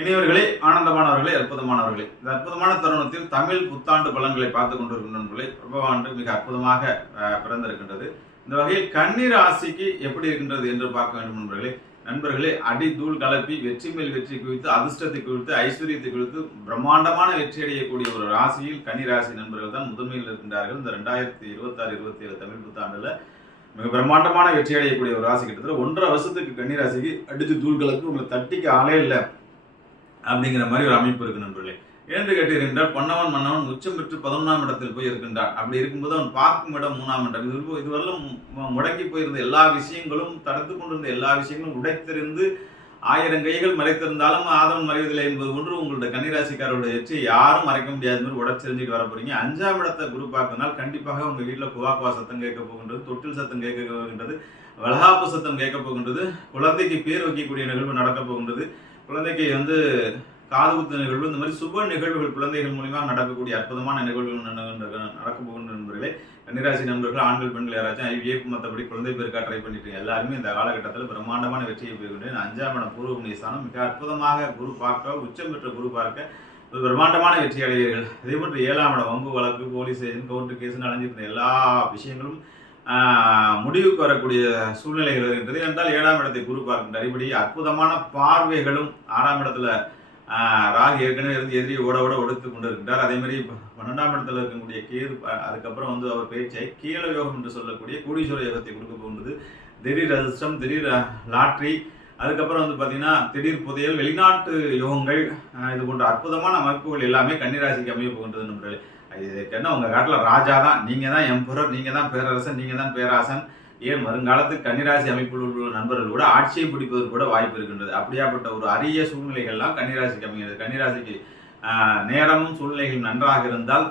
இனியவர்களே, ஆனந்தமானவர்களே, அற்புதமானவர்களே, இந்த அற்புதமான தருணத்தில் தமிழ் புத்தாண்டு பலன்களை பார்த்துக் கொண்டிருக்கின்றவர்களே, பிரபவாண்டு மிக அற்புதமாக பிறந்திருக்கின்றது. இந்த வகையில் கன்னி ராசிக்கு எப்படி இருக்கின்றது என்று பார்க்க வேண்டும் நண்பர்களே. நண்பர்களே, அடி தூள் கலப்பி வெற்றி மேல் வெற்றி குவித்து அதிர்ஷ்டத்தை குவித்து ஐஸ்வர்யத்தை குவித்து பிரம்மாண்டமான வெற்றி அடையக்கூடிய ஒரு ராசியில் கன்னி ராசி நண்பர்கள் தான் முதன்மையில் இருக்கின்றார்கள். இந்த 2026-27 தமிழ் புத்தாண்டுல மிக பிரம்மாண்டமான வெற்றி அடையக்கூடிய ஒரு ராசி. கிட்டத்தட்ட 1.5 வருஷத்துக்கு கன்னி ராசிக்கு அடிச்சு தூள் கலப்பி உங்களை தட்டிக்கு ஆளே இல்லை அப்படிங்கிற மாதிரி ஒரு அமைப்பு இருக்கு நண்பர்களே. என்று கேட்டீர்கள், பொன்னவன் மன்னவன் உச்சம் பெற்று 11ஆம் இடத்தில் போய் இருக்கின்றான். அப்படி இருக்கும்போது அவன் பார்க்கும் இடம் 3ஆம் இடம். இதுவரையிலும் முடங்கி போயிருந்த எல்லா விஷயங்களும், தடுத்து கொண்டிருந்த எல்லா விஷயங்களும் உடைத்திருந்து 1000 கைகள் மறைத்திருந்தாலும் ஆதவன் மறைவதில்லை என்பது ஒன்று உங்களுடைய கன்னிராசிக்காரோட வெற்றி யாரும் மறைக்க முடியாத மாதிரி உடைச்சிருந்துட்டு வர போறீங்க. 5ஆம் இடத்தை குரு பார்க்கறதுனால கண்டிப்பாக உங்க வீட்டில் குவாக்குவா சத்தம் கேட்க போகின்றது, தொட்டில் சத்தம் கேட்க போகின்றது, வளகாப்பு சத்தம் கேட்க போகின்றது, குழந்தைக்கு பேர் வைக்கக்கூடிய நிகழ்வு நடக்க போகின்றது, குழந்தைக்கு காது குத்து நிகழ்வு, இந்த மாதிரி சுப நிகழ்வுகள் குழந்தைகள் மூலியமா நடக்கக்கூடிய அற்புதமான நிகழ்வுகள் நடக்க போகின்ற நண்பர்களே. கன்னிராசி நண்பர்கள், ஆண்கள் பெண்கள் யாராச்சும் IVF மற்றபடி குழந்தை பேருக்கா ட்ரை பண்ணிட்டு எல்லாருமே இந்த காலகட்டத்தில் பிரம்மாண்டமான வெற்றியை பெறுகின்றேன். 5ஆம் இடம் பூர்வ புண்ணிய ஸ்தானம் மிக அற்புதமாக குரு பார்க்க, உச்சம் பெற்ற குரு பார்க்க பிரம்மாண்டமான வெற்றி அடைவீர்கள். அதே போன்று 7ஆம் இடம் வம்பு வழக்கு, போலீஸ் ஸ்டேஷன், கோர்ட்டு கேஸ்ன்னு அலைஞ்சிருந்த எல்லா விஷயங்களும் முடிவுக்கு வரக்கூடிய சூழ்நிலைகள் இருக்கின்றது. என்றால் 7ஆம் இடத்தை குரு பார்க்கின்ற அடிப்படை அற்புதமான பார்வைகளும், 6ஆம் இடத்துல ராகு ஏற்கனவே இருந்து எதிரி ஓட ஒடுத்து கொண்டு இருக்கின்றார். அதே மாதிரி 12ஆம் இடத்துல இருக்கக்கூடிய கேது அதுக்கப்புறம் அவர் பேச்சை கீழ யோகம் என்று சொல்லக்கூடிய கோடீஸ்வர யோகத்தை கொடுக்க போகின்றது. திடீர் அதிர்ஷ்டம், திடீர் லாட்ரி, அதுக்கப்புறம் பார்த்தீங்கன்னா திடீர் புதையல், வெளிநாட்டு யோகங்கள், இது போன்ற அற்புதமான அமைப்புகள் எல்லாமே கன்னிராசிக்கு அமைய போகின்றது நண்பர்களே. இதுக்கு என்ன, உங்கள் காட்டில் ராஜா தான், நீங்கள் தான் எம்பரர், நீங்கள் தான் பேரரசன், நீங்கள் தான் பேராசன், ஏன் வருங்காலத்துக்கு கன்னிராசி அமைப்பில் உள்ள நண்பர்கள் கூட ஆட்சியை பிடிப்பதற்கு கூட வாய்ப்பு இருக்கின்றது. அப்படியாப்பட்ட ஒரு அரிய சூழ்நிலைகள்லாம் கன்னிராசிக்கு அமைகிறது. கன்னிராசிக்கு நேரமும் சூழ்நிலைகள் நன்றாக இருந்தால்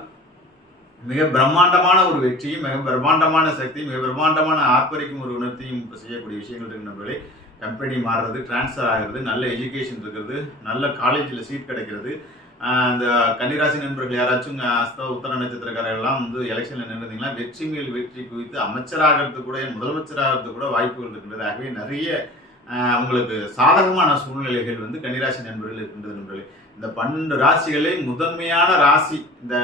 மிக பிரம்மாண்டமான ஒரு வெற்றியும், மிக பிரம்மாண்டமான சக்தியும், மிக பிரம்மாண்டமான ஆர்ப்பரிக்கும் ஒரு உணர்த்தையும் செய்யக்கூடிய விஷயங்கள் இருக்கு நண்பர்களே. கம்பெனி மாறுறது, டிரான்ஸ்ஃபர் ஆகிறது, நல்ல எஜுகேஷன் இருக்கிறது, நல்ல காலேஜில் சீட் கிடைக்கிறது. இந்த கன்னிராசி நண்பர்கள் யாராச்சும் உத்தர நட்சத்திரக்காரெல்லாம் எலெக்ஷனில் நின்றுந்தீங்கன்னா வெற்றி மேல் வெற்றி குவித்து அமைச்சராகிறது கூட, முதலமைச்சராகிறது கூட வாய்ப்புகள் இருக்கின்றது. ஆகவே நிறைய உங்களுக்கு சாதகமான சூழ்நிலைகள் கன்னிராசி நண்பர்கள் இருக்கின்றது நண்பர்களே. இந்த 12 ராசிகளே முதன்மையான ராசி. இந்த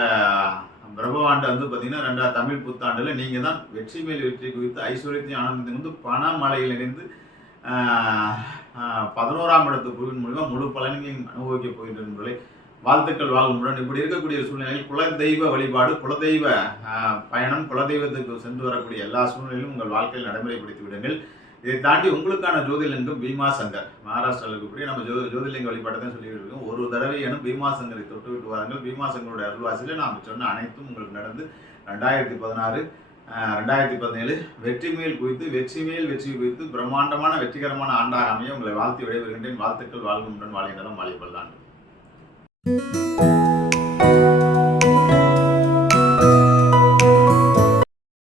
பிரபவாண்டு பார்த்தீங்கன்னா தமிழ் புத்தாண்டுல நீங்கள் தான் வெற்றி மேல் வெற்றி குவித்து ஐஸ்வர்யத்தையும் ஆனந்தத்தையும் பணமழையில் இணைந்து 11ஆம் இடத்து குருவின் மூலமா முழு பலன்களையும் அனுபவிக்க போகின்ற நண்பர்களே. வாழ்த்துக்கள், வாழ்வுடன். இப்படி இருக்கக்கூடிய சூழ்நிலையில் குலதெய்வ வழிபாடு, குலதெய்வ பயணம், குலதெய்வத்துக்கு சென்று வரக்கூடிய எல்லா சூழ்நிலையிலும் உங்கள் வாழ்க்கையில் நடைமுறைப்படுத்தி விடுங்கள். இதை தாண்டி உங்களுக்கான ஜோதிலிங்கம் பீமா சங்கர், மகாராஷ்டிராவில் இருக்கக்கூடிய நம்ம ஜோதிலிங்க வழிபாட்டை தான் சொல்லிட்டு இருக்கோம். ஒரு தடவை எனும் பீமா சங்கரை தொட்டு விட்டு வாருங்கள். பீமா சங்கருடைய அருள்வாசியில் நாம் சொன்ன அனைத்தும் உங்களுக்கு நடந்து 2016 2017 வெற்றி மேல் குவித்து வெற்றி மேல் வெற்றி குவித்து பிரம்மாண்டமான வெற்றிகரமான ஆண்டாக அமைய உங்களை வாழ்த்து விடைபெறுகின்றேன். வாழ்த்துக்கள், வாழ்வுடன் வாழை நலம், வாழிப்பல்லாண்டு.